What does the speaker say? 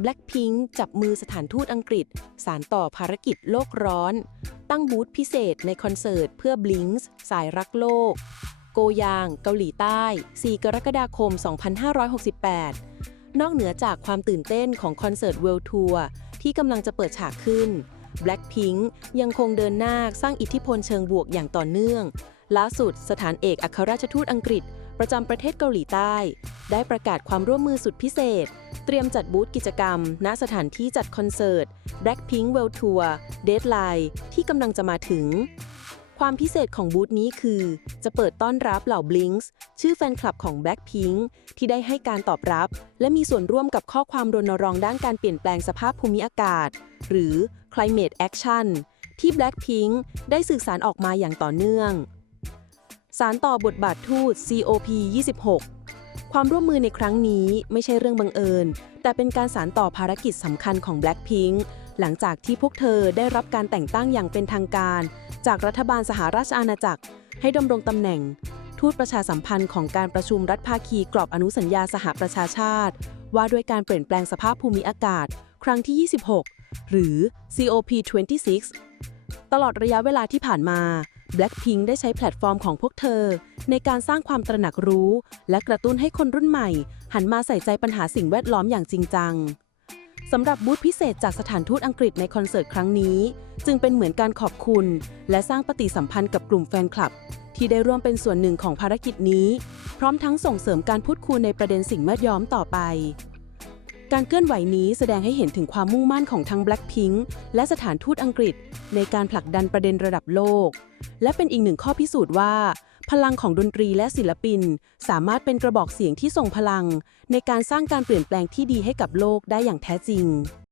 Blackpink จับมือสถานทูตอังกฤษ สารต่อภารกิจโลกร้อน ตั้งบูธพิเศษในคอนเสิร์ตเพื่อ Blinks สายรักโลก โกยาง เกาหลีใต้ 4 กรกฎาคม 2568 นอกเหนือจากความตื่นเต้นของคอนเสิร์ต World Tour ที่กำลังจะเปิดฉากขึ้น Blackpink ยังคงเดินหน้าสร้างอิทธิพลเชิงบวกอย่างต่อเนื่อง ล่าสุดสถานเอกอัครราชทูตอังกฤษ ประจำประเทศเกาหลีใต้ ได้ประกาศความร่วมมือสุดพิเศษ เตรียมจัดบูธกิจกรรม ณ สถานที่จัดคอนเสิร์ต Blackpink World Tour Deadline ที่กำลังจะมาถึง ความพิเศษของบูธนี้คือ จะเปิดต้อนรับเหล่า Blinks ชื่อแฟนคลับของ Blackpink ที่ได้ให้การตอบรับ และมีส่วนร่วมกับข้อความรณรงค์ด้านการเปลี่ยนแปลงสภาพภูมิอากาศ หรือ Climate Action ที่ Blackpink ได้สื่อสารออกมาอย่างต่อเนื่อง สารต่อบทบาททูต COP 26 ความร่วมมือในครั้งนี้ไม่ใช่เรื่องบังเอิญ แต่เป็นการสารต่อภารกิจสำคัญของ Blackpink หลังจากที่พวกเธอได้รับการแต่งตั้งอย่างเป็นทางการ จากรัฐบาลสหราชอาณาจักร ให้ดำรงตำแหน่ง ทูตประชาสัมพันธ์ของการประชุมรัฐภาคีกรอบอนุสัญญาสหประชาชาติ ว่าด้วยการเปลี่ยนแปลงสภาพภูมิอากาศ ครั้งที่ 26 หรือ COP 26 ตลอดระยะเวลาที่ผ่านมา Blackpink ได้ใช้แพลตฟอร์มของพวกเธอ ในการสร้างความตระหนักรู้ และกระตุ้นให้คนรุ่นใหม่ หันมาใส่ใจปัญหาสิ่งแวดล้อมอย่างจริงจังสำหรับบูธพิเศษจากสถานทูตอังกฤษในคอนเสิร์ตครั้งนี้ จึงเป็นเหมือนการขอบคุณ และสร้างปฏิสัมพันธ์กับกลุ่มแฟนคลับ ที่ได้ร่วมเป็นส่วนหนึ่งของภารกิจนี้ พร้อมทั้งส่งเสริมการพูดคุยในประเด็นสิ่งแวดล้อมต่อไป การเคลื่อนไหวนี้แสดงให้เห็นถึงความมุ่งมั่นของทั้ง Blackpink และสถานทูตอังกฤษ ในการผลักดันประเด็นระดับโลก และเป็นอีกหนึ่งข้อพิสูจน์ว่า พลังของดนตรีและศิลปิน สามารถเป็นกระบอกเสียงที่ทรงพลัง ในการสร้างการเปลี่ยนแปลงที่ดีให้กับโลกได้อย่างแท้จริง